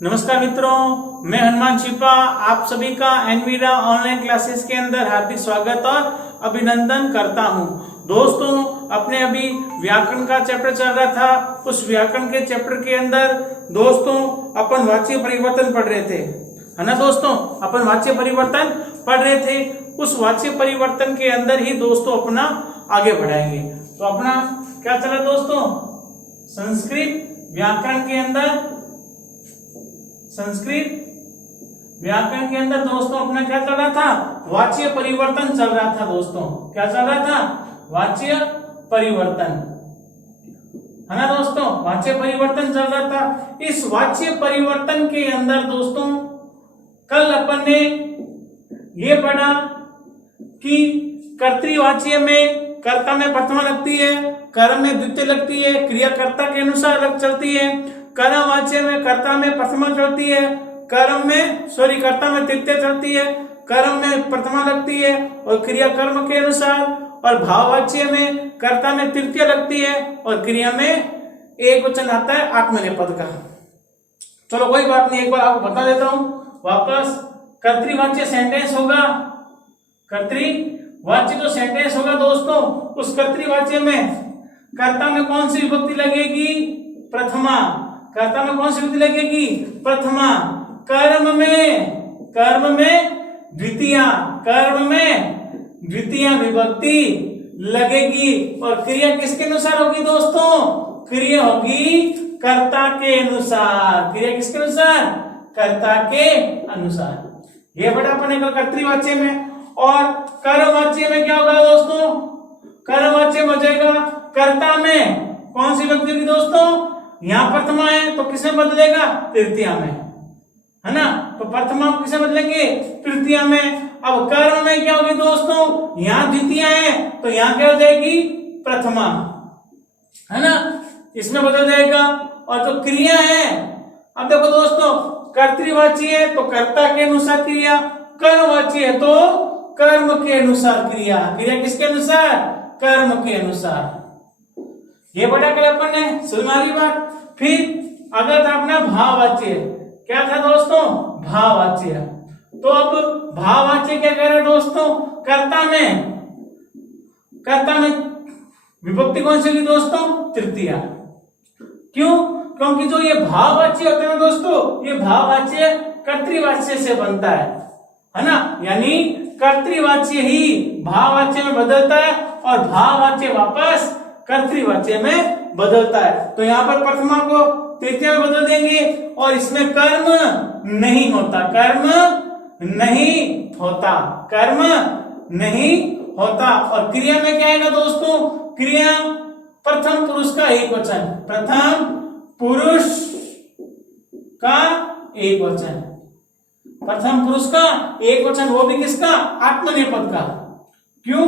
नमस्कार मित्रों, मैं हनुमान छिपा आप सभी का एनवीरा ऑनलाइन क्लासेस के अंदर हार्दिक स्वागत और अभिनंदन करता हूं। दोस्तों, अपने अभी व्याकरण का चैप्टर चल रहा था। उस व्याकरण के चैप्टर के अंदर दोस्तों अपन वाच्य परिवर्तन पढ़ रहे थे, है ना दोस्तों। अपन वाच्य परिवर्तन पढ़ रहे थे। उस वाच्य परिवर्तन के अंदर ही दोस्तों अपना आगे बढ़ाएंगे। तो अपना क्या चला दोस्तों, संस्कृत व्याकरण के अंदर, संस्कृत व्याकरण के अंदर दोस्तों अपना क्या चल रहा था, वाच्य परिवर्तन चल रहा था दोस्तों। क्या चल रहा था, वाच्य परिवर्तन, है ना दोस्तों। वाच्य परिवर्तन चल रहा था। इस वाच्य परिवर्तन के अंदर दोस्तों कल अपन ने ये पढ़ा कि कर्तृवाच्य में कर्ता में प्रथमा लगती है, कर्म में द्वितीय लगती है, क्रिया कर्ता के अनुसार अलग चलती है। कर्मवाच्य में कर्ता में प्रथमा चलती है, कर्ता में तृतीय चलती है, कर्म में प्रथमा लगती है और क्रिया कर्म के अनुसार। और भाववाच्य में कर्ता में तृतीय लगती है और क्रिया में एक वचन आता है आत्मनेपद का। चलो कोई बात नहीं, एक बार आपको बता देता हूं वापस। कर्तृवाच्य सेंटेंस होगा, कर्तृवाच्य जो सेंटेंस होगा दोस्तों, उस कर्तृवाच्य में कर्ता में कौन सी विभक्ति लगेगी, प्रथमा। कर्ता में कौन सी विभक्ति लगेगी, प्रथमा। कर्म में द्वितीया, कर्म में द्वितीय विभक्ति लगेगी। और क्रिया किसके अनुसार होगी दोस्तों, क्रिया होगी कर्ता के अनुसार। क्रिया किसके अनुसार, कर्ता के अनुसार। ये बड़ा बनेगा कर्तृवाच्य में। और कर्मवाच्य में क्या होगा दोस्तों, कर्मवाच्य में हो जाएगा कर्ता में कौन सी विभक्ति होगी दोस्तों, यहां प्रथमा है तो किसमें बदलेगा, तृतीया में, है ना। तो प्रथमा को किसे बदलेंगे, तृतीया में। अब कर्म में क्या होगी दोस्तों, यहां द्वितीय है तो यहां क्या हो जाएगी, प्रथमा, है ना, इसमें बदल जाएगा। और जो क्रिया है, अब देखो दोस्तों, कर्तृवाच्य है तो कर्ता के अनुसार क्रिया, कर्मवाच्य है तो कर्म के अनुसार क्रिया। क्रिया किसके अनुसार, कर्म के अनुसार। ये बड़ा कल अपन ने सुनाली बात। फिर अगर था अपना भाववाच्य, क्या था दोस्तों, भाववाच्य। तो अब भाववाच्य क्या कह रहे हैं दोस्तों, कर्ता में विभक्ति कौन सी होगी दोस्तों, तृतीया। क्यों, क्योंकि जो ये भाववाच्य होते हैं दोस्तों, ये भाववाच्य कर्तृवाच्य से बनता है ना। यानी कर्तृवाच्य ही भाववाच्य में बदलता है और भाववाच्य वापस कर्तृवाच्य में बदलता है। तो यहाँ पर प्रथमा को तृतीया में बदल देंगे और इसमें कर्म नहीं होता, कर्म नहीं होता, कर्म नहीं होता। और क्रिया में क्या आएगा दोस्तों, क्रिया प्रथम पुरुष का एक वचन, प्रथम पुरुष का एक वचन, प्रथम पुरुष का एक वचन, वो भी किसका, आत्मनेपद का। क्यों,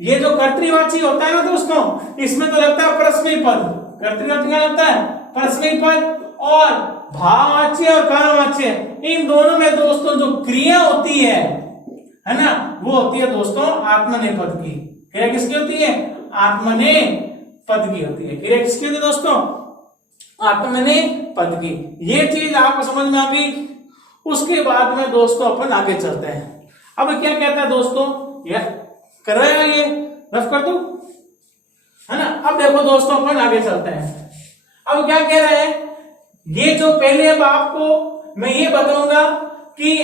ये जो कर्तृवाची होता है ना दोस्तों, इसमें तो लगता है परस्मैपद पद। कर्तृवाची क्या लगता है, परस्मैपद पद। और भाववाच्य और कर्मवाच्य, इन दोनों में दोस्तों जो क्रिया होती है ना, वो होती है दोस्तों आत्मनेपद की। क्रिया किसकी होती है, आत्मनेपद की होती है। क्रिया किसकी होती है दोस्तों, आत्मनेपद की। ये चीज आपको समझ में आ गई। उसके बाद में दोस्तों अपन आगे चलते हैं। अब क्या कहता है दोस्तों, यह करवाया, ये रफ कर दो, है ना। अब देखो दोस्तों अपन आगे चलते हैं। अब क्या कह रहे हैं, ये जो पहले अब आपको मैं ये बताऊंगा कि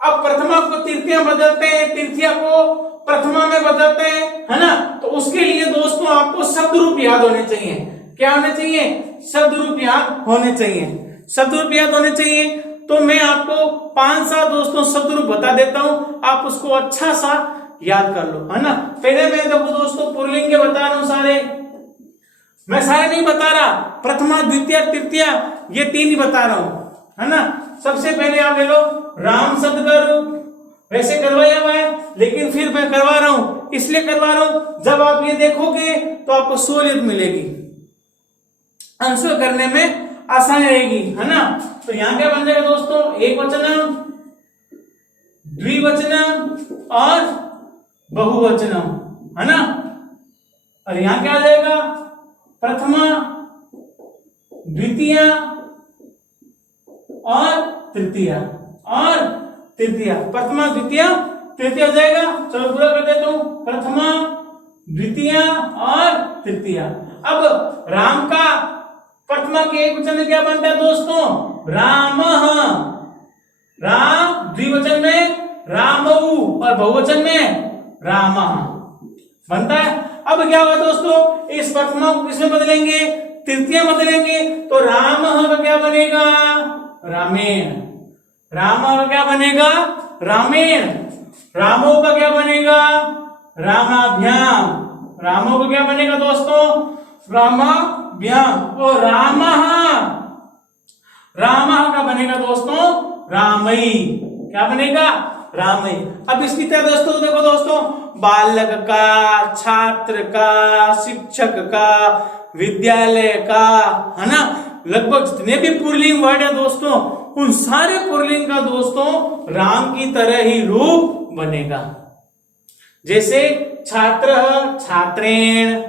अब प्रथमा को तृतीया बदलते हैं, तृतीया को प्रथमा में बदलते हैं, है ना। तो उसके लिए दोस्तों आपको शब्द रूप याद होने चाहिए। क्या होने चाहिए, शब्द रूप याद होने चाहिए, शब्द रूप याद होने चाहिए। तो मैं आपको 5-7 दोस्तों शब्द रूप बता देता हूं, आप उसको अच्छा सा याद कर लो, है ना। पहले मैं देखो दोस्तों पुल्लिंग के बता रहा हूं सारे, मैं सारे नहीं बता रहा, प्रथमा द्वितीय तृतीया ये 3 ही बता रहा हूं, है ना। सबसे पहले आप ले लो राम शब्द का रूप, वैसे करवाया हुआ है लेकिन फिर मैं करवा रहा हूं, इसलिए करवा रहा हूं जब आप ये देखोगे तो आपको सहूलियत मिलेगी, आंसर करने में आसानी रहेगी, है ना। तो यहां क्या बन जाएगा दोस्तों, एक वचनम, द्विवचनम और बहुवचनम, है ना। और यहां क्या आ जाएगा, प्रथमा द्वितीय और तृतीया और तृतीया, प्रथमा द्वितीय तृतीय हो जाएगा। चलो पूरा कर देता हूं, प्रथमा द्वितीय और तृतीया। अब राम का प्रथमा के एक वचन में क्या बनता है दोस्तों? रामः। राम द्विवचन में रामऊ और बहुवचन में रामः बनता है। अब क्या होगा दोस्तों, इस प्रथमा को किसमें बदलेंगे? तृतीय बदलेंगे, तो रामः का क्या बनेगा? रामेण। रामः का क्या बनेगा? रामेण। रामो का क्या बनेगा? रामाभ्याम। रामो का क्या बनेगा दोस्तों? रामाभ्याम। और रामः, रामः का बनेगा दोस्तों रामई। क्या बनेगा? रामई। अब इसकी तरह दोस्तों देखो दोस्तों, बालक का, छात्र का, शिक्षक का, विद्यालय का, है ना, लगभग जितने भी पुल्लिंग वर्ड है दोस्तों, उन सारे पुल्लिंग का दोस्तों राम की तरह ही रूप बनेगा। जैसे छात्र छात्रेण,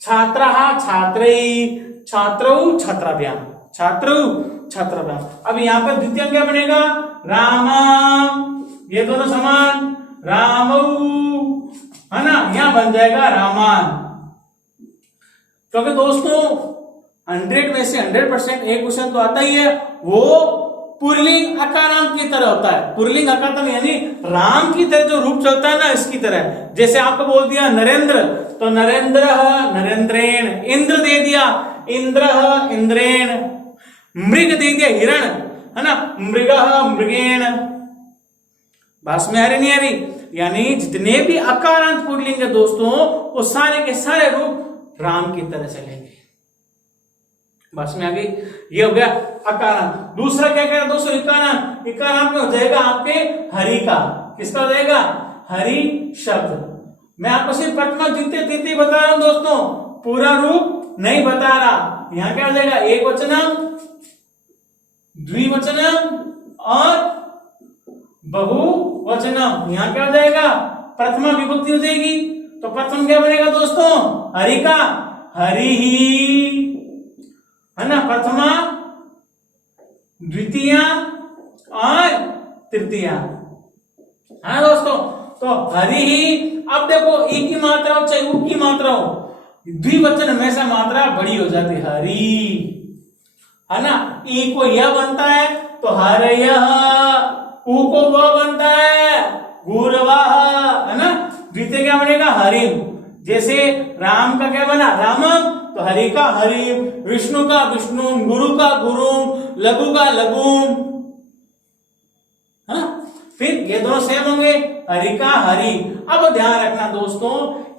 छात्रः छात्रई, छात्रौ छात्राभ्याम, छात्रौ छात्राभ्याम। अब यहाँ पर द्वितीय क्या बनेगा? रामम। ये दोनों समान, रामौ, है ना, यहां बन जाएगा रामान। क्योंकि दोस्तों 100 में से 100% एक क्वेश्चन तो आता ही है, वो पुल्लिंग अकारांत की तरह होता है। पुल्लिंग अकारांत यानी राम की तरह जो रूप चलता है ना, इसकी तरह। जैसे आपको बोल दिया नरेंद्र, तो नरेंद्र नरेंद्रेण। इंद्र दे दिया, इंद्र इंद्रेण। मृग दे दिया, हिरण, है ना, मृग मृगेण। बात में आ रही नहीं आ रही? यानी जितने भी अकारांत पुल्लिंग है दोस्तों, वो सारे के सारे रूप राम की तरह चलेंगे। बस में आ गई? ये हो गया अकारांत। दूसरा क्या कह रहा दोस्तों? इकारांत। इकारांत में हो जाएगा आपके हरि का। किसका हो जाएगा? हरि शब्द। मैं आपको सिर्फ प्रथमा द्वितीय तृतीय बता रहा हूं दोस्तों, पूरा रूप नहीं बता रहा। यहां क्या हो जाएगा? एक वचनम, द्विवचनम और बहुवचनम। यहां क्या हो जाएगा? प्रथमा विभक्ति हो जाएगी। तो प्रथम क्या बनेगा दोस्तों? हरि का हरि ही, है ना, प्रथमा द्वितीय और तृतीय, है दोस्तों। तो हरि ही। अब देखो ई की मात्रा हो चाहे उ की मात्रा हो, द्विवचन हमेशा मात्रा बड़ी हो जाती है, हरि, है ना। ई को यह बनता है तो हरयः, उ को वह बनता है गुरवः, है ना। द्वितीय क्या बनेगा? हरिम। जैसे राम का क्या बना? रामम, तो हरि का हरिम, विष्णु का विष्णु, गुरु का गुरुम, लघु का लघुम। हाँ, फिर ये दोनों सेम होंगे, हरि का हरि। अब ध्यान रखना दोस्तों,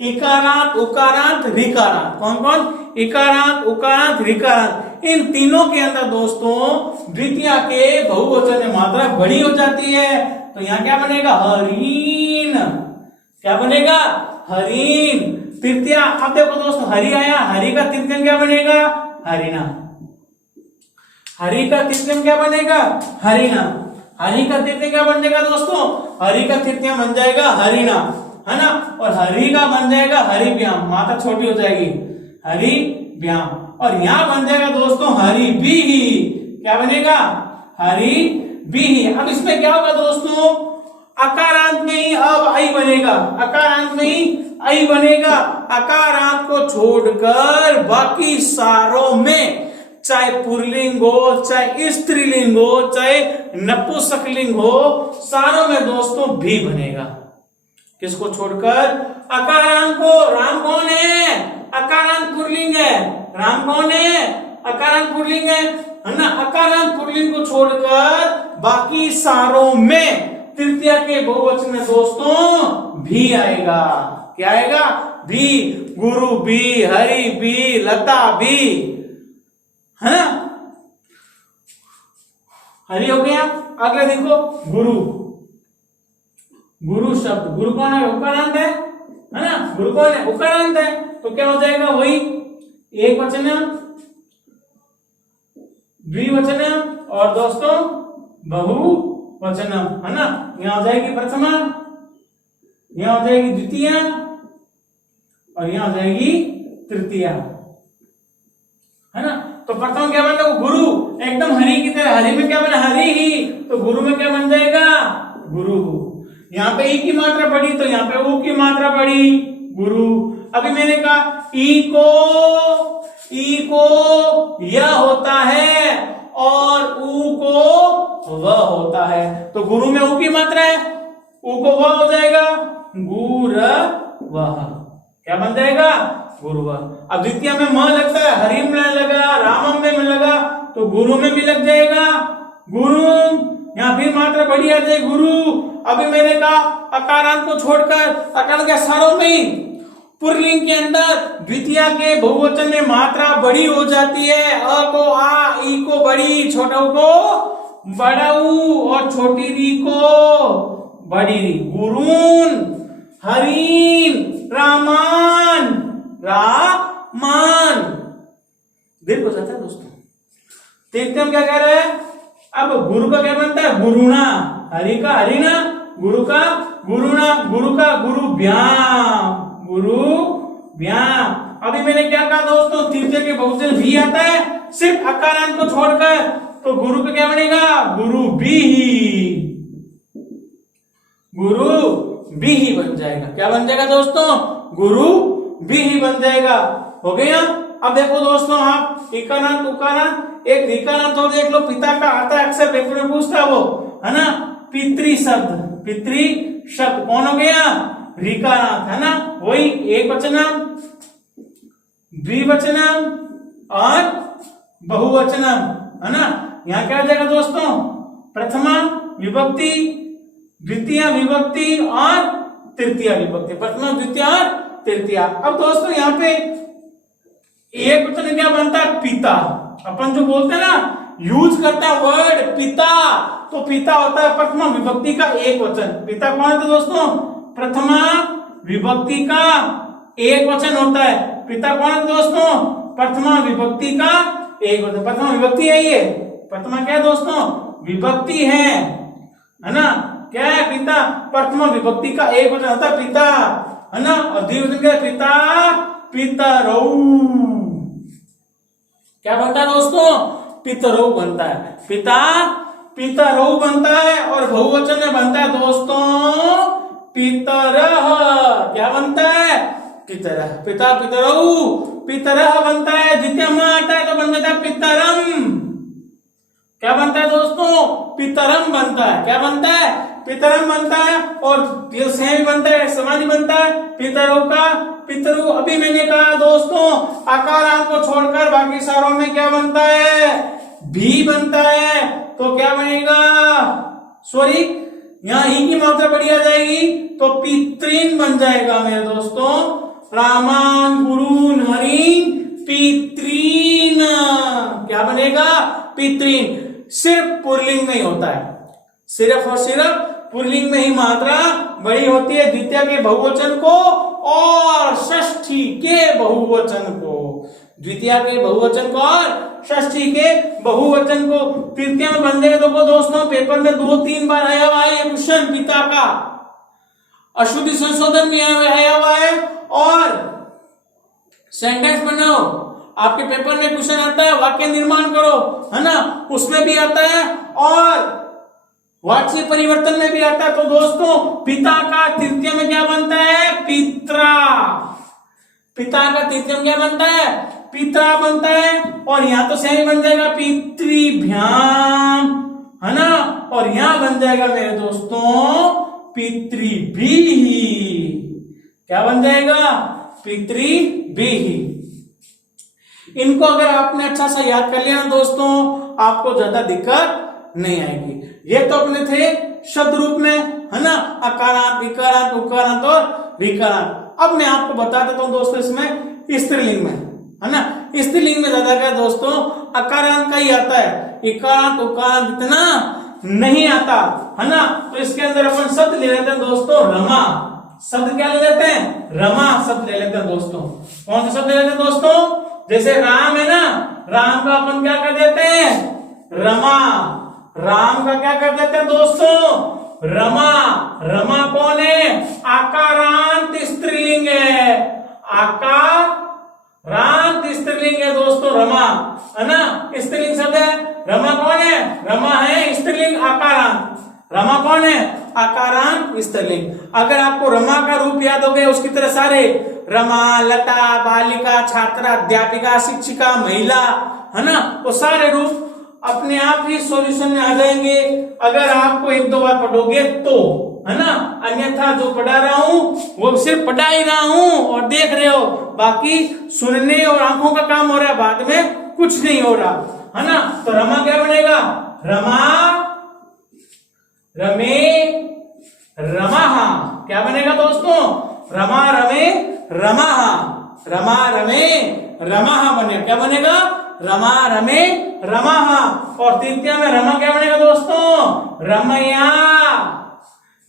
इकारांत उकारांत ऋकारांत। कौन कौन? इकारांत उकारांत ऋकारांत। इन तीनों के अंदर दोस्तों द्वितीय के बहुवचन में मात्रा बड़ी हो जाती है। तो यहां क्या बनेगा? हरीन। क्या बनेगा? हरीन। तृतीय, अब देखो दोस्तों हरि आया, हरि का तृतीय क्या बनेगा? हरिना। हरि का तृतीय क्या बनेगा? हरिना। हरि का तृतीय क्या बन जाएगा दोस्तों? हरि का तृतीय बन जाएगा हरिना, है ना। और हरि का बन जाएगा हरिव्याम, मात्रा छोटी हो जाएगी, हरिव्याम। और यहां बन जाएगा दोस्तों हरि भी। क्या बनेगा? हरि भी। अब इसमें क्या होगा दोस्तों? अकारांत में ही अब आई बनेगा, अकारांत में ही आई बनेगा। अकारांत को छोड़कर बाकी सारों में, चाहे पुल्लिंग हो, चाहे स्त्रीलिंग हो, चाहे नपुंसकलिंग हो, सारों में दोस्तों भी बनेगा। किसको छोड़कर? अकारांत को। राम कौन है? अकारांत पुल्लिंग है। राम कौन है? अकारांत पुल्लिंग है ना। अकारांत पुल्लिंग को छोड़कर बाकी सारों में तृतीय के बहुवचन में दोस्तों भी आएगा। क्या आएगा? भी। गुरु भी, हरि भी, लता भी, है ना। हरि हो गया। अगला देखो गुरु। गुरु शब्द, गुरु कौन है? उकारांत है ना। गुरु कौन है? उकारांत है। तो क्या हो जाएगा? वही एक वचन, द्विवचन और दोस्तों बहुवचनम, है ना। यहां हो जाएगी प्रथमा, यहां हो जाएगी द्वितीय और यहां हो जाएगी तृतीय, है ना। तो प्रथम क्या बन जाएगा गुरु, एकदम हरि की तरह, हरि में क्या बना हरि ही, तो गुरु में क्या बन जाएगा गुरु। यहाँ पे ई की मात्रा पड़ी तो यहाँ पे ऊ की मात्रा पड़ी गुरु। अभी मैंने कहा ई को य होता है और ऊ को व होता है, तो गुरु में ऊ की मात्रा है, ऊ को व हो जाएगा गुर वह, क्या बन जाएगा गुरु वह। अब द्वितीय में म लगता है, हरिम में लगा, रामम में लगा, तो गुरु में भी लग जाएगा गुरु। यहाँ फिर मात्रा बढ़ी आ जाए गुरु। अभी मैंने कहा अकारांत को छोड़कर अकारांत के सारों में ही पुल्लिंग के अंदर द्वितीय के बहुवचन में मात्रा बड़ी हो जाती है। अ को आ, ई को बड़ी, छोटा को बड़ा ऊ और छोटी री को बड़ी री। गुरून, हरीन, रामान, रामान। देखो जाता है दोस्तों, देखते हम क्या कह रहे हैं। अब गुरु का क्या बनता है गुरुणा, हरि का हरिना, गुरु का गुरुणा, गुरु का गुरु व्याम, गुरु व्याम। अभी मैंने क्या कहा दोस्तों, तृतीय के बहुवचन भी आता है सिर्फ अकारांत को छोड़कर, तो गुरु का क्या बनेगा गुरु भी ही, गुरु भी ही बन जाएगा। क्या बन जाएगा दोस्तों गुरु भी ही बन जाएगा। हो गया। अब देखो दोस्तों, आप इकारांत उकारांत एक रिकारांत और देख लो। पिता का आता है अक्सर पेपर में पूछता है वो, है ना, पितृ शब्द, पितृ शब्द कौन हो गया रिकारांत, है ना, वही एक वचनम, द्विवचनम और बहुवचनम, है ना। यहाँ क्या आ जाएगा दोस्तों प्रथमा विभक्ति, द्वितीय विभक्ति और तृतीय विभक्ति, प्रथमा द्वितीय और तृतीय। अब दोस्तों यहाँ पे एक वचन क्या बनता है पिता। अपन जो बोलते हैं ना, यूज करता है वर्ड पिता, तो पिता होता है प्रथमा विभक्ति का एक वचन। पिता कौन है तो दोस्तों प्रथमा विभक्ति का एक वचन होता है। पिता कौन है दोस्तों प्रथमा विभक्ति का एक वचन। प्रथमा विभक्ति है ये, प्रथमा क्या है दोस्तों विभक्ति है ना। क्या है पिता, प्रथमा विभक्ति का एक वचन होता है पिता, है ना। और द्विवचन क्या है पिता, पितरऊ। क्या बनता है दोस्तों पितरऊ बनता है, पिता पितरऊ बनता है। और बहुवचन में बनता है दोस्तों पितरह। क्या बनता है पितरह, पिता पितरऊ पितरह बनता है। द्वितीय में आता है तो बन जाता है पितरम। क्या बनता है दोस्तों पितरम बनता है। क्या बनता है पितरम बनता है। और सेम बनता है, समान बनता है पितरऊ का पितरु। अभी मैंने कहा दोस्तों आकारांत को छोड़कर बाकी सारों में क्या बनता है भी बनता है, तो क्या बनेगा सॉरी यहाँ ही की मात्रा बढ़ी आ जाएगी तो पितृन बन जाएगा मेरे दोस्तों। रामान गुरुन हरिन पितृन, क्या बनेगा पितृन। सिर्फ पुल्लिंग में ही होता है, सिर्फ और सिर्फ पुल्लिंग में ही मात्रा बड़ी होती है द्वितीय के बहुवचन को और षष्ठी के बहुवचन को। द्वितीय के बहुवचन को और षष्ठी के बहुवचन को तृतीय में बन जाएगा। तो दोस्तों पेपर में 2-3 बार आया हुआ है ये क्वेश्चन पिता का, अशुद्धि संशोधन में आया हुआ है। और सेंटेंस बनाओ, आपके पेपर में क्वेश्चन आता है वाक्य निर्माण करो, है ना, उसमें भी आता है। और वाच्य परिवर्तन में भी आता है। तो दोस्तों पिता का तृतीय में क्या बनता है पित्रा। पिता का तृतीय में क्या बनता है पित्रा बनता है। और यहां तो सही बन जाएगा पितृभ्याम, है ना। और यहां बन जाएगा मेरे दोस्तों पितृभीहि। क्या बन जाएगा पितृभीहि। इनको अगर आपने अच्छा सा याद कर लिया ना दोस्तों, आपको ज्यादा दिक्कत नहीं आएगी। ये तो अपने थे शब्द रूप में, है ना, अकारांत विकारांत उकारांत और विकारांत। अब मैं आपको बता देता हूं दोस्तों इसमें स्त्रीलिंग में, है ना, स्त्रीलिंग में ज्यादा क्या दोस्तों अकारांत का ही आता है, इकारांत उकारांत इतना नहीं आता, है ना। तो इसके अंदर अपन शब्द ले लेते हैं दोस्तों रमा। शब्द क्या ले लेते हैं रमा शब्द ले लेते हैं दोस्तों। कौन सा शब्द ले लेते हैं दोस्तों, जैसे राम है ना, राम का अपन क्या कर देते हैं रमा। राम का क्या कर देते हैं दोस्तों रमा। रमा कौन है आकारांत स्त्रीलिंग है, आकारांत स्त्रीलिंग है दोस्तों रमा, है ना, स्त्रीलिंग शब्द है। रमा कौन है? रमा है स्त्रीलिंग आकारांत। रमा कौन है? आकारांत स्त्रीलिंग। अगर आपको रमा का रूप याद हो गया उसकी तरह सारे, रमा, लता, बालिका, छात्रा, अध्यापिका, शिक्षिका, महिला, है ना, वो सारे रूप अपने आप ही सॉल्यूशन में आ जाएंगे अगर आपको एक दो बार पढ़ोगे तो, है ना। अन्यथा जो पढ़ा रहा हूं वो सिर्फ पढ़ा ही रहा हूं और देख रहे हो, बाकी सुनने और आंखों का काम हो रहा है, बाद में कुछ नहीं हो रहा, है ना। तो रमा क्या बनेगा? रमा, रमे, रमाहा। क्या बनेगा दोस्तों? रमा, रमे, रमाहा। रमा, रमे, रमाहा बनेगा। क्या बनेगा? रमा, रमे, रमाहा। और तृतीया में रमा क्या बनेगा दोस्तों? रमैया।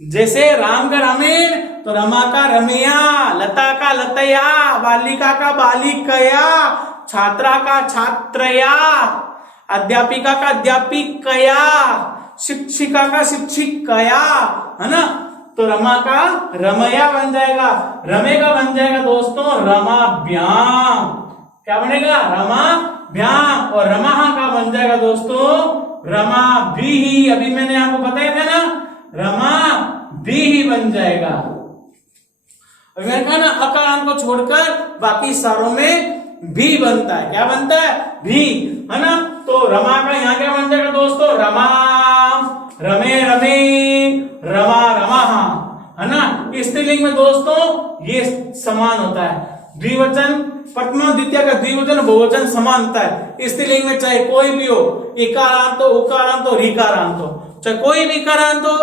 जैसे राम का रामेण, तो रमा का रमैया, लता का लतया, बालिका का बालिकया, छात्रा का छात्रया, अध्यापिका का अध्यापिकया, शिक्षिका का शिक्षिकया, है ना। तो रमा का रमैया बन जाएगा। रमे का बन जाएगा दोस्तों रमाभ्याम। क्या बनेगा? रमाभ्याम। और रमाहा का बन जाएगा दोस्तों रमाभिः। अभी मैंने आपको बताया था ना, रमाभिः बन जाएगा। अभी मैंने कहा ना, अकारांत को छोड़कर बाकी सारों में भी बनता है। क्या बनता है? भी, है ना। तो रमा का यहाँ क्या बन जाएगा दोस्तों? रमा, रमे, रमे, रमा, रमाहा, है ना। स्त्रीलिंग में दोस्तों ये समान होता है। द्विवचन, प्रथमा द्वितीय का द्विवचन बहुवचन समान होता है स्त्रीलिंग में, चाहे कोई भी हो, इकारांत हो, उकारांत हो, ऋकारांत हो, चाहे कोई भी इकारांत हो,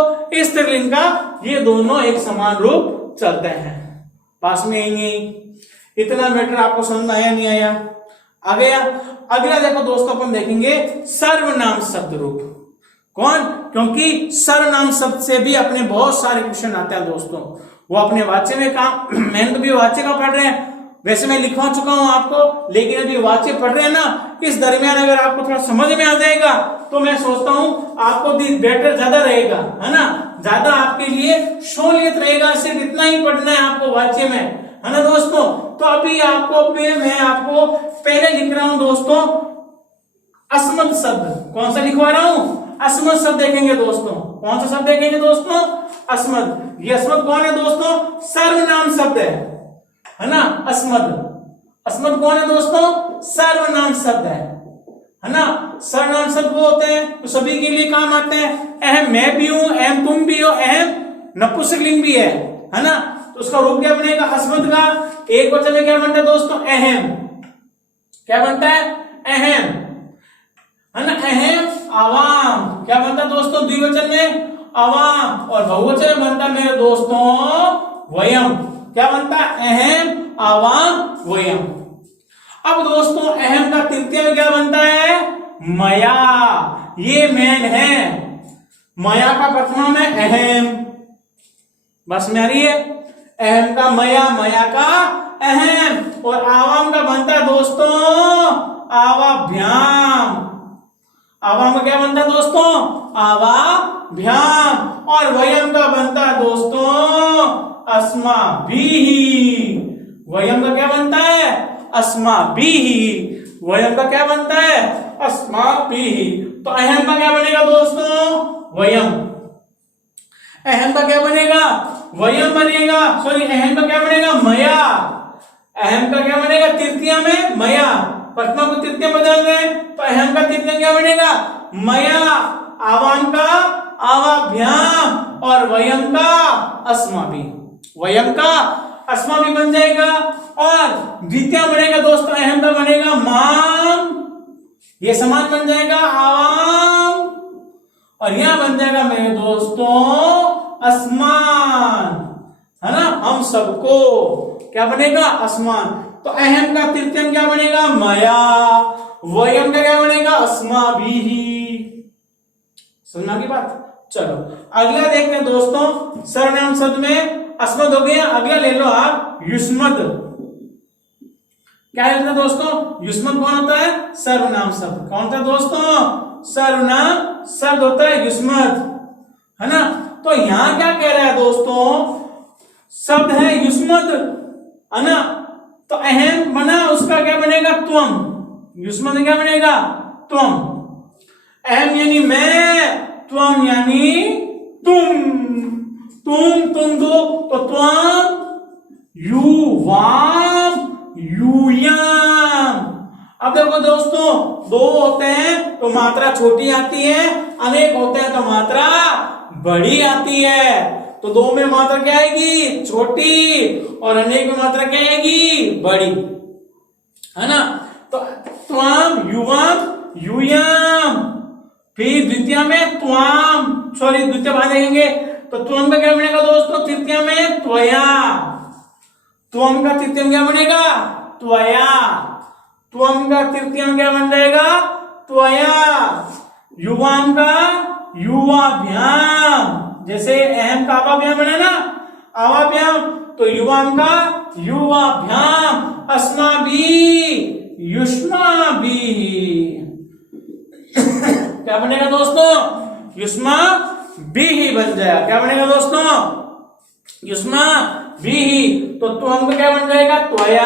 स्त्रीलिंग का ये दोनों एक समान रूप चलते हैं। पास में ही इतना मैटर आपको समझ आया नहीं आया? आ गया। अगला देखो दोस्तों, अपन देखेंगे सर्वनाम शब्द रूप। कौन? क्योंकि सर्वनाम शब्द से भी अपने बहुत सारे क्वेश्चन आते हैं दोस्तों। वो अपने वाच्य में काम, मैंने तो भी वाच्य का पढ़ रहे हैं, वैसे मैं लिखवा चुका हूं आपको, लेकिन अभी वाच्य पढ़ रहे हैं ना, इस दरमियान अगर आपको थोड़ा समझ में आ जाएगा तो मैं सोचता हूं आपको बेटर ज्यादा रहेगा, है ना। ज्यादा आपके लिए सहूलियत रहेगा। सिर्फ इतना ही पढ़ना है आपको वाच्य में, है ना दोस्तों। तो अभी आपको मैं आपको पहले लिख रहा हूं दोस्तों अस्मत् शब्द। कौन सा लिखवा रहा हूं? अस्मत् शब्द देखेंगे दोस्तों। कौन सा शब्द देखेंगे दोस्तों? अस्मत्। ये अस्मत् कौन है दोस्तों? सर्वनाम शब्द है ना। अस्मत्, अस्मत् कौन है दोस्तों? सर्वनाम शब्द है ना। सर्वनाम शब्द वो होते हैं तो सभी के लिए काम आते हैं। अहम मैं भी हूं, अहम तुम भी हो, अहम नपुंसकलिंग भी है ना। तो उसका रूप क्या बनेगा? अस्मत् का एक वचन में क्या बनता है दोस्तों? अहम। क्या बनता है? अहम, है ना। अहम, आवाम। क्या बनता है दोस्तों द्विवचन में? आवाम। और बहुवचन में बनता है मेरे दोस्तों वयम। क्या बनता है? अहम, आवाम, वयम। अब दोस्तों अहम का तृतीय में क्या बनता है? मया। ये मैन है। मया का प्रथमा में अहम, बस में आ रही है। अहम का मया, मया का अहम। और आवाम का बनता है दोस्तों आवाभ्याम। आवाम का क्या बनता है दोस्तों? आवाभ्याम। और वयम का बनता है दोस्तों अस्माभिः। वयम का क्या बनता है? अस्माभिः। वयम का क्या बनता है? अस्माभिः। तो अहम का क्या बनेगा दोस्तों? वयम। अहम का क्या बनेगा? वयम बनेगा। सॉरी, अहम का क्या बनेगा? मया। अहम का क्या बनेगा? तृतीया में मया। प्रथमा को तृतीया बदल रहे हैं तो अहम का तृतीया क्या बनेगा? मया। आवाम का आवाभ्याम और वयम का अस्माभिः। वयम का अस्माभिः बन जाएगा। और द्वितीय बनेगा दोस्तों अहम का बनेगा माम। ये समान बन जाएगा आवाम। और यहां बन जाएगा मेरे दोस्तों असमान, है ना। हम सबको क्या बनेगा? असमान। तो अहम का तृतीय क्या बनेगा? मया। वयम का क्या बनेगा? अस्माभिः। सुनना की बात। चलो अगला देखते हैं दोस्तों। सर्वनाम शब्द में अस्मत् हो गया। अगला ले लो आप युष्मत्। क्या है दोस्तों? युष्मत् कौन होता है? सर्वनाम शब्द। कौन सा दोस्तों? सर्वनाम शब्द होता है युष्मत्, है ना। तो यहां क्या कह रहा है दोस्तों? शब्द है युष्मत्, है ना। तो अहम बना, उसका क्या बनेगा? त्वम। युष्म में क्या बनेगा? त्वम। अहम यानी मैं, त्वम यानी तुम। तुम दो तो त्वम, युवाम, यूयम। अब देखो दोस्तों, दो होते हैं तो मात्रा छोटी आती है, अनेक होते हैं तो मात्रा बड़ी आती है। तो दो में मात्रा क्या आएगी? छोटी, और अनेक में मात्रा क्या आएगी? बड़ी, है ना। तो त्वम, युवम, यूयम। फिर द्वितीय में त्वाम, सॉरी द्वितीय बात देखेंगे तो त्वम का क्या बनेगा दोस्तों? तृतीय में त्वया। त्वम का तृतीय क्या बनेगा? त्वया। त्वम का तृतीय क्या बन जाएगा? त्वया। युवाम का युवाभ्याम, जैसे अहम का अवाभ्याम बना ना, अवाभ्याम, तो युवाम का युवाभ्याम। अस्माभि, युष्माभि। क्या बनेगा दोस्तों? युष्मा भी ही बन जाएगा। क्या बनेगा दोस्तों? युष्मा भी ही। तो त्वम का क्या बन जाएगा? त्वया।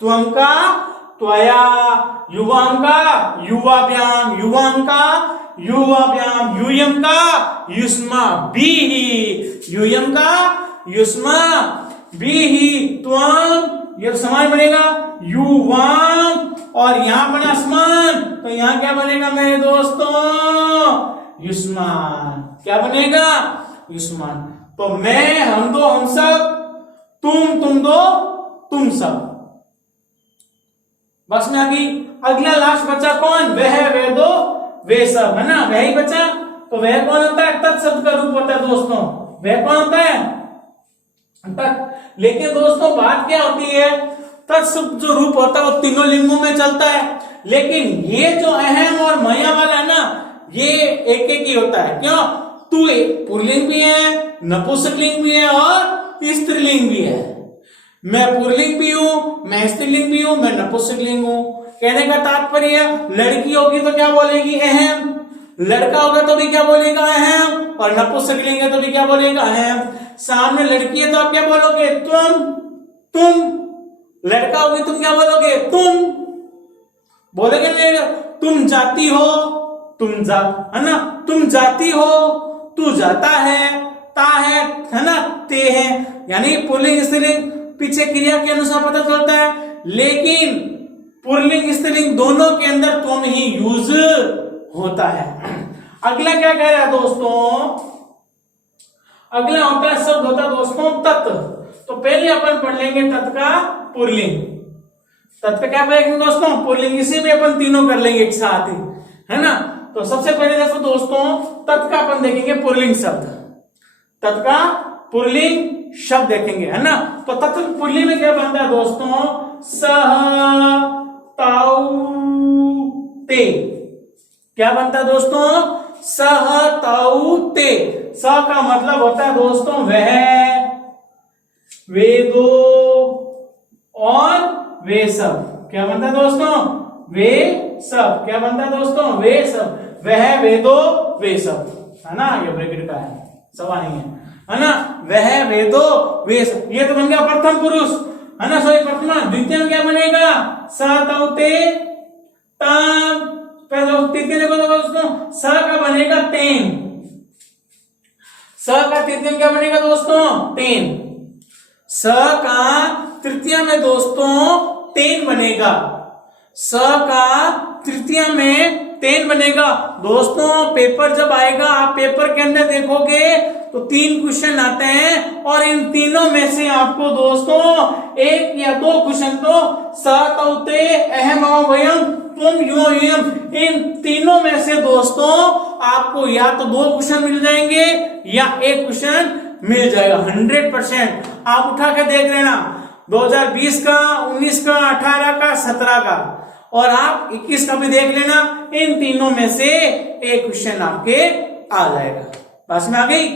त्वम का त्वया। युवाम का युवाभ्याम, युवाम का युवाभ्याम। यूयम का युष्मा भी ही, यूयम का युष्मा भी ही। त्वम, ये समान बनेगा युवाम, और यहां बना स्मान, तो यहां क्या बनेगा मेरे दोस्तों? युष्मान। क्या बनेगा? युष्मान। तो मैं, हम दो, हम सब, तुम दो, तुम सब। बस में आ गई। अगला लास्ट बचा कौन? वह, वे दो, वे सब, है ना। वह ही बचा। तो वह कौन होता है? तत्शब्द का रूप होता है दोस्तों। वह कौन होता है? तत्। लेकिन दोस्तों बात क्या होती है, तत्शब्द जो रूप होता है वो तीनों लिंगों में चलता है, लेकिन ये जो अहम और मया वाला है ना, ये एक एक ही होता है। क्यों? तू पुल्लिंग भी है, नपुंसकलिंग भी है और स्त्रीलिंग भी है। मैं पुल्लिंग भी हूं, मैं स्त्रीलिंग भी हूं, मैं नपुंसकलिंग हूं। कहने का तात्पर्य, लड़की होगी तो क्या बोलेगी? अहम। लड़का होगा तो भी क्या बोलेगा? अहम। और नपुंसकलिंग है तो भी क्या बोलेगा? अहम। सामने लड़की है तो आप क्या बोलोगे? तुम। लड़का होगी तुम क्या बोलोगे? तुम। बोलोगे नहीं? तुम जाती हो, तुम जा, है ना। तुम जाती हो, तू जाता है, ता है ना, ते है। यानी पुल्लिंग स्त्रीलिंग पीछे क्रिया के अनुसार पता चलता है, लेकिन पुल्लिंग स्त्रीलिंग दोनों के अंदर तुम ही यूज होता है। अगला क्या कह रहा है दोस्तों? अगला होता है शब्द होता है दोस्तों तत्। तो पहले अपन पढ़ लेंगे तत् का पुल्लिंग। तत् का क्या पढ़ेंगे दोस्तों? पुल्लिंग। इसी में अपन तीनों कर लेंगे एक साथ ही, है ना। तो सबसे पहले देखो दोस्तों, तत् का अपन देखेंगे पुल्लिंग शब्द। तत् का पुल्लिंग शब्द देखेंगे, है ना। तो तत् पुल्लिंग में क्या बनता है दोस्तों? सह, ताऊ, ते। क्या बनता है दोस्तों? सह, ताऊ, ते। स का मतलब होता है दोस्तों वह, वे दो और वे सब। क्या बनता है दोस्तों? वे सब। क्या बनता है दोस्तों? वे सब। वह, वे दो, वे सब, है ना। ये ब्रैकेट का है, सवाल नहीं है ना। वह, वे दो, वे सब। ये तो बन गया प्रथम पुरुष, है ना। सॉरी प्रथमा। द्वितीय में क्या बनेगा? स, तौ, ते, ताम। तृतीय देखो दोस्तों, स का बनेगा तेन। स का तृतीय में क्या बनेगा दोस्तों? तेन। स का तृतीय में दोस्तों तेन बनेगा। स का तृतीय में तेन बनेगा। दोस्तों पेपर जब आएगा, आप पेपर के अंदर देखोगे तो 3 क्वेश्चन आते हैं, और इन तीनों में से आपको दोस्तों 1 या 2 क्वेश्चन तो स, तौ, ते, अहम, अवयम, तुम, यो, यम, इन तीनों में से दोस्तों आपको या तो 2 क्वेश्चन मिल जाएंगे या 1 क्वेश्चन मिल जाएगा। 100% आप उठा के देख लेना, 2020 का, 19 का, 18 का, 17 का, और आप 21 का भी देख लेना। इन तीनों में से 1 क्वेश्चन आपके आ जाएगा। पास में आ गई।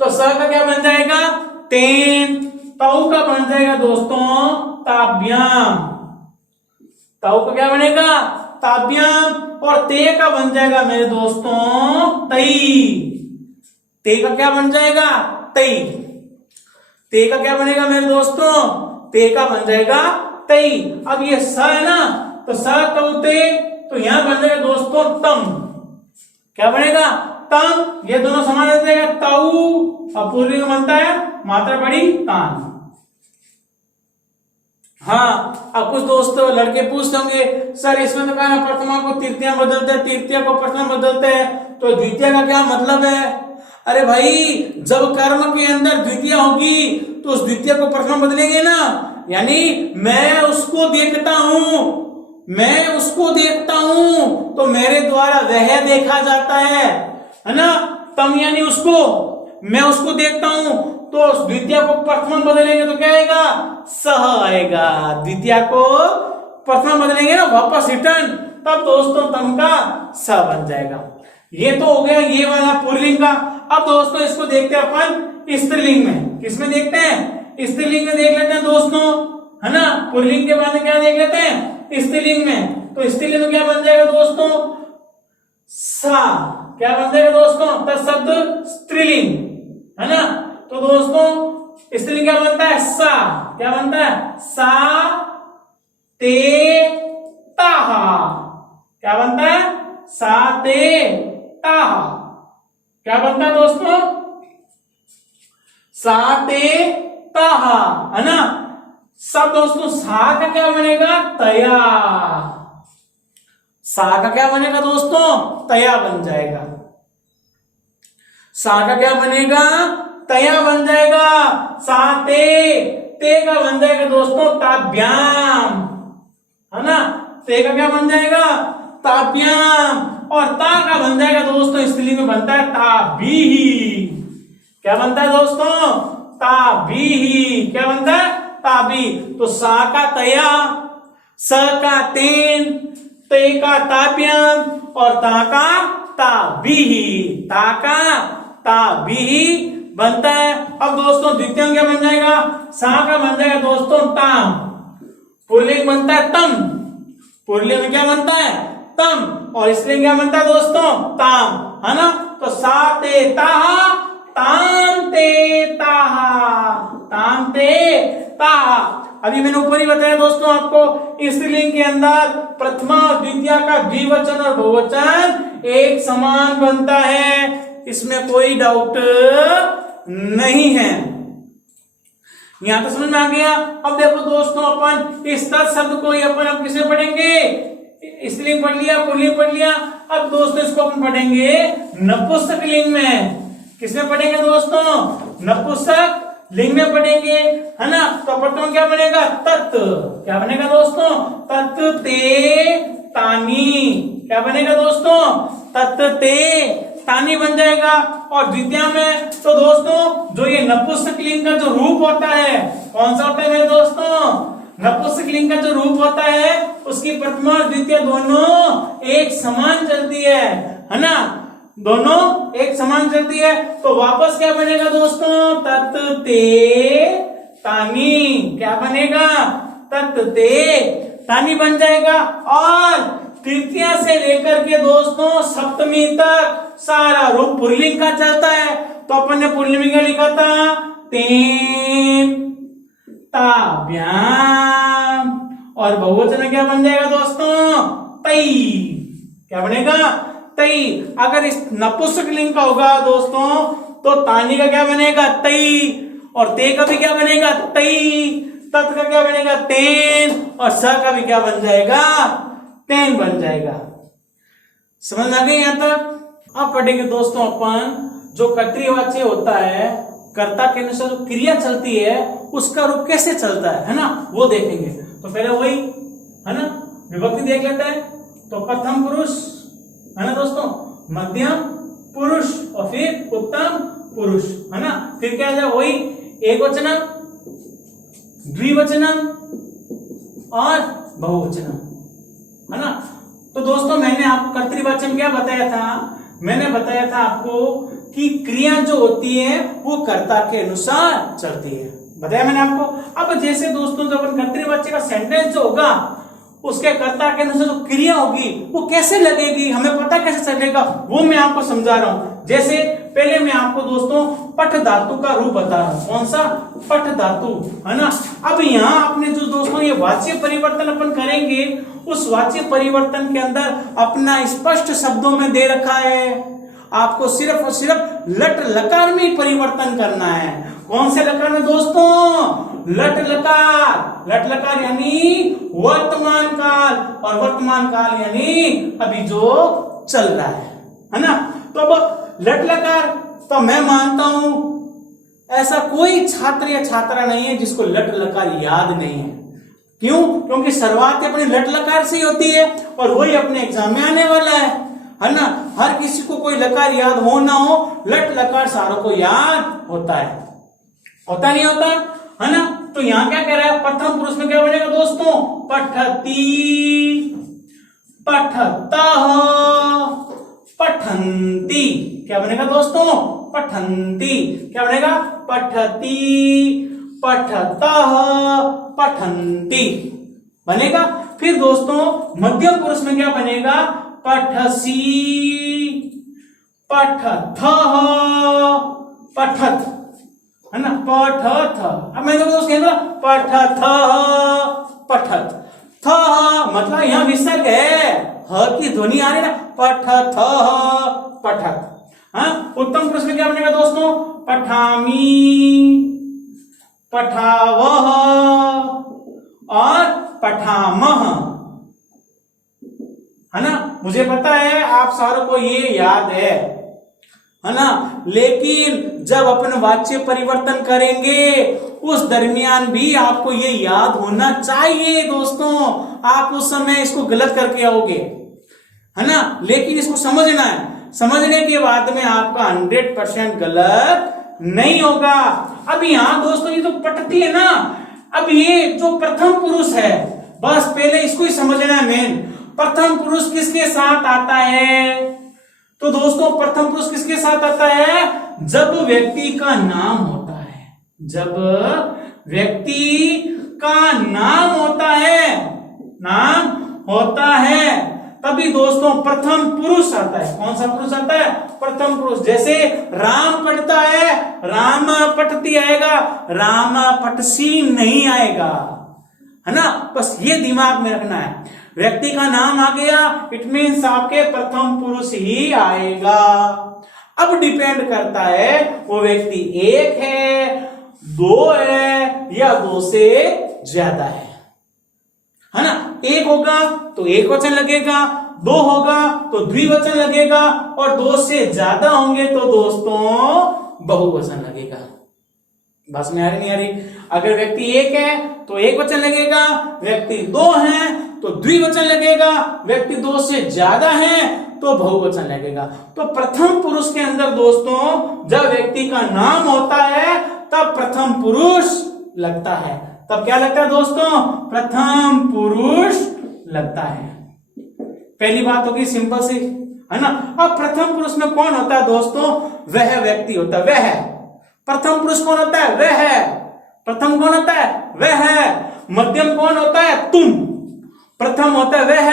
तो स का क्या बन जाएगा? तेन। तौ का बन जाएगा दोस्तों ताभ्याम। तौ का क्या बनेगा? ताभ्याम। और ते का बन जाएगा मेरे दोस्तों तई। ते का क्या बन जाएगा? तई। ते का क्या बनेगा मेरे दोस्तों? ते का बन जाएगा तई। अब ये स है ना, तो स तौ ते, तो यहां बन जाएगा दोस्तों तम। क्या बनेगा? तम। ये दोनों समान हो जाएगा ताऊ, और पुल्लिंग बनता है मात्रा बड़ी तान। हाँ, अब कुछ दोस्त लड़के पूछते होंगे सर इसमें तो कहा प्रथमा को तृतीया बदलते हैं, तृतीया को प्रथमा बदलते हैं, तो द्वितीय का क्या मतलब है? अरे भाई, जब कर्म के अंदर द्वितीय होगी तो उस द्वितीय को प्रथमा बदलेंगे ना। यानी मैं उसको देखता हूं तो मेरे द्वारा वह देखा जाता है ना। तम यानी उसको, मैं उसको देखता हूं तो द्वितीय को प्रथमा बदलेंगे तो क्या आएगा? सह आएगा। द्वितीय को प्रथमा बदलेंगे ना, वापस रिटर्न, तब दोस्तों तम का स बन जाएगा। ये तो हो गया ये वाला पुल्लिंग का। अब दोस्तों इसको देखते हैं अपन स्त्रीलिंग में। किसमें देखते हैं? स्त्रीलिंग में देख लेते हैं दोस्तों, है ना। पुल्लिंग के बाद में क्या देख लेते हैं? स्त्रीलिंग में। तो स्त्रीलिंग में क्या बन जाएगा दोस्तों? सा। क्या बन जाएगा दोस्तों? तत्शब्द स्त्रीलिंग, है ना। तो दोस्तों स्त्रीलिंग क्या बनता है? सा। क्या बनता है? सा ते ताहा। क्या बनता है? सा ते ताहा। क्या बनता है दोस्तों? सा ते ताहा, है ना। सब दोस्तों सा का क्या बनेगा? तया। सा का क्या बनेगा दोस्तों? तया बन जाएगा। सा का क्या बनेगा? तया बन जाएगा। सा ते का बन जाएगा दोस्तों ताभ्याम, है ना। ते का क्या बन जाएगा? ताभ्याम। और ता का बन जाएगा दोस्तों स्त्रीलिंग में बनता है ताबीही। क्या बनता है दोस्तों? ताबीही। क्या बनता है? ताबी। तो सा का तया, स का तेन, ते का ताभ्याम और ता का ताबीही। ता का ताबीही बनता है। अब दोस्तों द्वितीय क्या बन जाएगा? सा का बन जाएगा दोस्तों ताम। पुल्लिंग बनता है तम। पुल्लिंग में क्या बनता है? तम। और स्त्रीलिंग क्या बनता है दोस्तों? ताम, है ना। तो सा ते ताहा, ताम ते ताहा, ताम ते ताहा। अभी मैंने ऊपर ही बताया दोस्तों आपको, स्त्रीलिंग के अंदर प्रथमा और द्वितीय का द्विवचन और बहुवचन एक समान बनता है, इसमें कोई डाउट नहीं है। यहां तो समझ में आ गया। अब देखो दोस्तों, अपन इस शब्द को अपन अब किसमें पढ़ेंगे? स्त्रीलिंग पढ़ लिया, पुल्लिंग पढ़ लिया। अब दोस्तों इसको अपन पढ़ेंगे नपुंसक लिंग में। किसमें पढ़ेंगे दोस्तों? नपुंसक लिंग में पढ़ेंगे, है ना। तो प्रथम क्या बनेगा? तत्। क्या बनेगा दोस्तों? तत् ते तानी। क्या बनेगा दोस्तों? तत् ते तानी बन जाएगा। और द्वितीय में तो दोस्तों जो ये नपुंसक लिंग का जो रूप होता है, कौन सा होता है मेरे दोस्तों? नपुंसक लिंग का जो रूप होता है उसकी प्रथमा और द्वितीय दोनों एक समान चलती है ना। दोनों एक समान चलती है। तो वापस क्या बनेगा दोस्तों? तत् ते तानी। क्या बनेगा? तत् ते तानी बन जाएगा। और तृतीय से लेकर के दोस्तों सप्तमी तक सारा रूप पुल्लिंग का चलता है। तो अपन ने पुल्लिंग में क्या लिखा था? तेन ताभ्याम। और बहुवचन में क्या बन जाएगा दोस्तों? तई। क्या बनेगा? तई। अगर इस नपुंसक लिंग का होगा दोस्तों तो तानी का क्या बनेगा? तई। और ते का भी क्या बनेगा? तई। तत् का क्या बनेगा? तेन। और स का भी क्या बन जाएगा? तेन बन जाएगा। समझ आ गई यहां तक? अब पढ़ेंगे दोस्तों अपन जो कर्तृवाच्य होता है, कर्ता के अनुसार जो क्रिया चलती है उसका रूप कैसे चलता है ना, वो देखेंगे। तो पहले वही, है ना, विभक्ति देख लेते हैं। तो प्रथम पुरुष, है ना दोस्तों, मध्यम पुरुष और फिर उत्तम पुरुष, है ना। फिर क्या है? वही एकवचनम, द्विवचनम और बहुवचनम, है ना। तो दोस्तों मैंने आपको कर्तृवाच्य में क्या बताया था? मैंने बताया था आपको कि क्रिया जो होती है वो कर्ता के अनुसार चलती है, बताया मैंने आपको। अब जैसे दोस्तों जब अपन कर्तृवाच्य का सेंटेंस जो होगा उसके कर्ता के अनुसार जो क्रिया होगी वो कैसे लगेगी, हमें पता कैसे चलेगा, वो मैं आपको समझा रहा हूं। जैसे पहले मैं आपको दोस्तों पठ धातु का रूप बता रहा हूं। कौन सा? पठ धातु, है ना। अब यहाँ अपने जो दोस्तों ये वाच्य परिवर्तन अपन करेंगे, उस वाच्य परिवर्तन के अंदर अपना स्पष्ट शब्दों में दे रखा है, आपको सिर्फ और सिर्फ लट लकार में परिवर्तन करना है। कौन से लकार में दोस्तों? लट लकार। लट लकार यानी वर्तमान काल, और वर्तमान काल यानी अभी जो चल रहा है ना। तो अब लट लकार, तो मैं मानता हूं ऐसा कोई छात्र या छात्रा नहीं है जिसको लट लकार याद नहीं है। क्यों? क्योंकि शुरुआत अपनी लट लकार से ही होती है और वही अपने एग्जाम में आने वाला है ना। हर किसी को कोई लकार याद हो ना हो, लट लकार सारों को याद होता है। होता नहीं होता, है ना। तो यहां क्या कह रहा है? प्रथम पुरुष में क्या बनेगा दोस्तों? पठती, पठतः, पठन्ति। क्या बनेगा दोस्तों? पठन्ति। क्या बनेगा? पठती, पठतः, पठन्ति बनेगा। फिर दोस्तों मध्यम पुरुष में क्या बनेगा? पठसी, पठथः, पठत, है ना। पठथ। अब मैं दोस्तों कह रहा पठथ, पठत। थ मतलब यहां विसर्ग है, ह की ध्वनि आ रही है ना। पठथ, पठत। हाँ, उत्तम पुरुष में क्या बनेगा दोस्तों? पठामी, पठावह और पठामह, है ना। मुझे पता है आप सारों को ये याद है ना। लेकिन जब अपन वाच्य परिवर्तन करेंगे उस दरमियान भी आपको ये याद होना चाहिए दोस्तों। आप उस समय इसको गलत करके आओगे, है ना। लेकिन इसको समझना है, समझने के बाद में आपका 100% गलत नहीं होगा। अब यहां दोस्तों ये तो पठती है ना। अब ये जो प्रथम पुरुष है, बस पहले इसको ही समझना है मेन। प्रथम पुरुष किसके साथ आता है? तो दोस्तों प्रथम पुरुष किसके साथ आता है? जब व्यक्ति का नाम होता है। जब व्यक्ति का नाम होता है, नाम होता है, तभी दोस्तों प्रथम पुरुष आता है। कौन सा पुरुष आता है? प्रथम पुरुष। जैसे राम पढ़ता है, राम पठती आएगा, राम पठसी नहीं आएगा, है ना। बस ये दिमाग में रखना है। व्यक्ति का नाम आ गया, इट मीन्स आपके प्रथम पुरुष ही आएगा। अब डिपेंड करता है वो व्यक्ति एक है, दो है या दो से ज्यादा है ना। एक होगा तो एक वचन लगेगा, दो होगा तो द्विवचन लगेगा, और दो से ज्यादा होंगे तो दोस्तों बहुवचन लगेगा। बस में आ रही नहीं आ रही? अगर व्यक्ति एक है तो एक वचन लगेगा, व्यक्ति दो है तो द्विवचन लगेगा, व्यक्ति दो से ज्यादा है तो बहुवचन लगेगा। तो प्रथम पुरुष के अंदर दोस्तों जब व्यक्ति का नाम होता है तब प्रथम पुरुष लगता है। तब क्या लगता है दोस्तों? प्रथम पुरुष लगता है। पहली बात होगी सिंपल सी, है ना। अब प्रथम पुरुष में कौन होता है दोस्तों? वह व्यक्ति होता है, वह। प्रथम पुरुष कौन होता है? वह। प्रथम कौन होता है? वह। मध्यम कौन होता है? तुम। प्रथम होता है वह,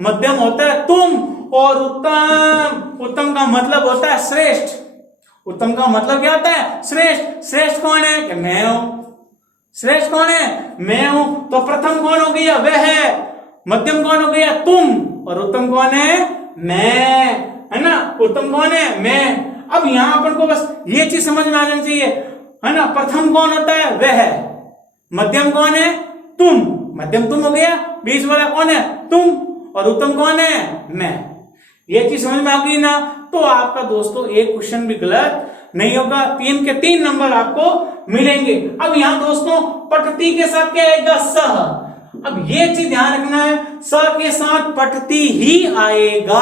मध्यम होता है तुम, और उत्तम, उत्तम का मतलब होता है श्रेष्ठ। उत्तम का मतलब क्या होता है? श्रेष्ठ। श्रेष्ठ कौन है? कि मैं हूं। श्रेष्ठ कौन है? मैं हूं। तो प्रथम कौन हो गया? वह। मध्यम कौन हो गया? तुम। और उत्तम कौन है? मैं, है ना। उत्तम कौन है? मैं। अब यहां अपन को बस ये चीज समझ में आ जानी चाहिए, है ना। प्रथम कौन होता है? वह। मध्यम कौन है? तुम। मध्यम तुम हो गया, बीच वाला कौन है? तुम। और उत्तम कौन है? मैं। ये चीज समझ में आ गई ना। तो आपका दोस्तों एक क्वेश्चन भी गलत नहीं होगा, 3 के 3 नंबर आपको मिलेंगे। अब यहां दोस्तों पठती के साथ क्या आएगा? सह। अब ये चीज ध्यान रखना है, स के साथ पठती ही आएगा,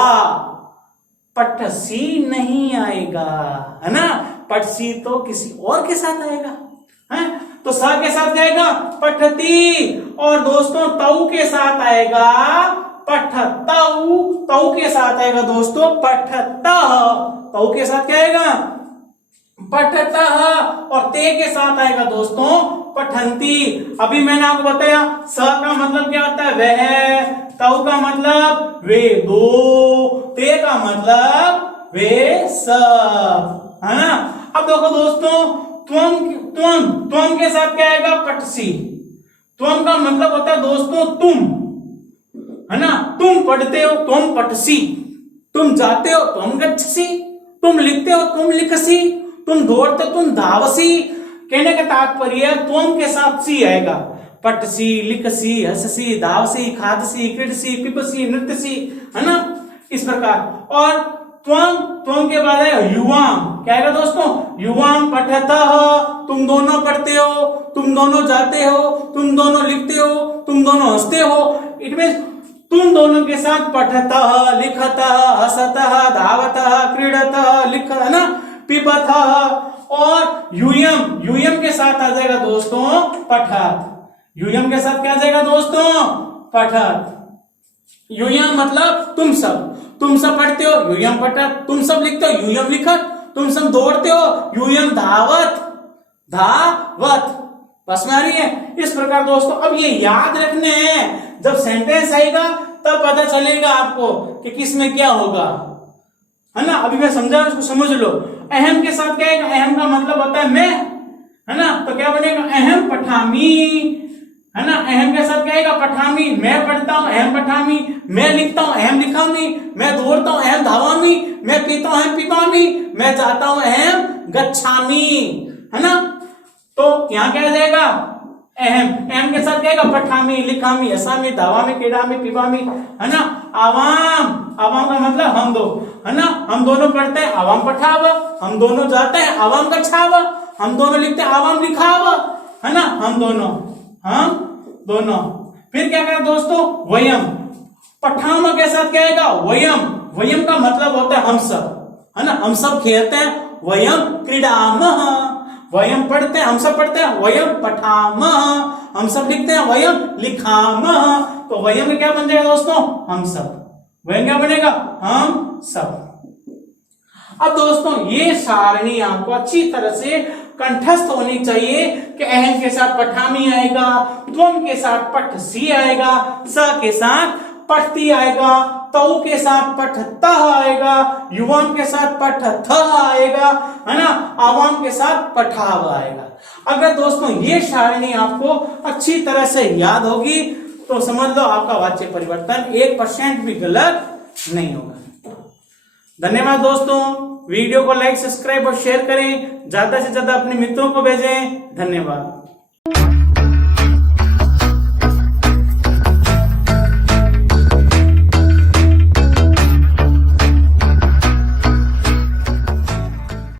पठसी नहीं आएगा, है ना। पठसी तो किसी और के साथ आएगा, है। तो स के साथ क्या आएगा? पठती। और दोस्तों तऊ के साथ आएगा पठतऊ। तऊ के साथ आएगा दोस्तों पठतः। तऊ के साथ क्या आएगा? पठतः। और ते के साथ आएगा दोस्तों पठंती। अभी मैंने आपको बताया स का मतलब क्या होता है? वह। तऊ का मतलब वे दो। ते का मतलब वे सब, है ना। अब देखो दोस्तों, त्वम के साथ क्या आएगा? पटसी। त्वम का मतलब होता है दोस्तों तुम, है ना? तुम पढ़ते हो तुम पटसी, तुम जाते हो तुम गच्छसी, तुम लिखते हो तुम लिखसी, तुम दौड़ते हो तुम धावसी। कहने का तात्पर्य त्वम के साथ सी आएगा। पटसी, लिखसी, हंससी, धावसी, खादसी, क्रीडसी, पिपसी, नृत्यसी, है ना? इस प्रकार। और त्वम के बाद है युवाम। क्या आएगा दोस्तों? युवाम पठतः, तुम दोनों पढ़ते हो, तुम दोनों जाते हो, तुम दोनों लिखते हो, तुम दोनों हंसते हो। इट मींस तुम दोनों के साथ पठतः, लिखतः, हंसतः, धावतः, क्रीडतः, लिख, है ना, पिबतः। और यूयम के साथ आ जाएगा दोस्तों पठत। यूयम के साथ क्या आ जाएगा दोस्तों? पठत। यूयम मतलब तुम सब पढ़ते हो, यूयम पठत, तुम सब लिखते हो, यूयम लिखत, तुम सब दौड़ते हो, यूयम धावत। बस में आ रही है? इस प्रकार दोस्तों अब ये याद रखने हैं, जब सेंटेंस आएगा तब पता चलेगा आपको कि किस में क्या होगा, है ना? अभी मैं समझा, उसको समझ लो। अहम के साथ क्या है? अहम का मतलब होता है मैं, है ना? तो क्या बनेगा? अहम पठामी, है ना? अहम के साथ क्या आएगा? पठामी। मैं पढ़ता हूं अहम पठामी, मैं लिखता हूं अहम लिखामी, मैं दौड़ता हूं अहम धावामी, मैं पीता हूं अहम पिबामी, मैं जाता हूं अहम गच्छामी, है ना? तो यहां क्या आ जाएगा? अहम के साथ क्या आएगा? पठामी, लिखामी, हसामी, धावामी, क्रीडामी, पिबामी, है ना? आवाम का मतलब हम दो, है ना? हम दोनों पढ़ते हैं आवाम पठाव, हम दोनों जाते हैं आवाम गच्छाव, हम दोनों लिखते हैं आवाम लिखाव, है ना? हम दोनों। फिर क्या करें दोस्तों? वयम। पठाम के साथ क्या आएगा? वयम का मतलब होता है हम सब, है ना? हम सब खेलते हैं, वयम क्रीडामः। वयम पढ़ते हैं, हम सब पढ़ते हैं, वयम पठामः। हम सब लिखते हैं, वयम लिखामः। तो वयम में क्या बन जाएगा दोस्तों? हम सब। वयम क्या बनेगा? हम सब। अब दोस्तों ये सारणी आपको अच्छी तरह से कंठस्थ होनी चाहिए कि अहम के साथ पठामी आएगा, त्वम के साथ पठसी आएगा, स के साथ पठती आएगा, तऊ के साथ पठतः आएगा, युवाम के साथ पठथ आएगा, है ना? आवाम के साथ पठाव आएगा। अगर दोस्तों ये सारणी आपको अच्छी तरह से याद होगी तो समझ लो आपका वाच्य परिवर्तन 1% भी गलत नहीं होगा। धन्यवाद दोस्तों। वीडियो को लाइक, सब्सक्राइब और शेयर करें, ज्यादा से ज्यादा अपने मित्रों को भेजें। धन्यवाद।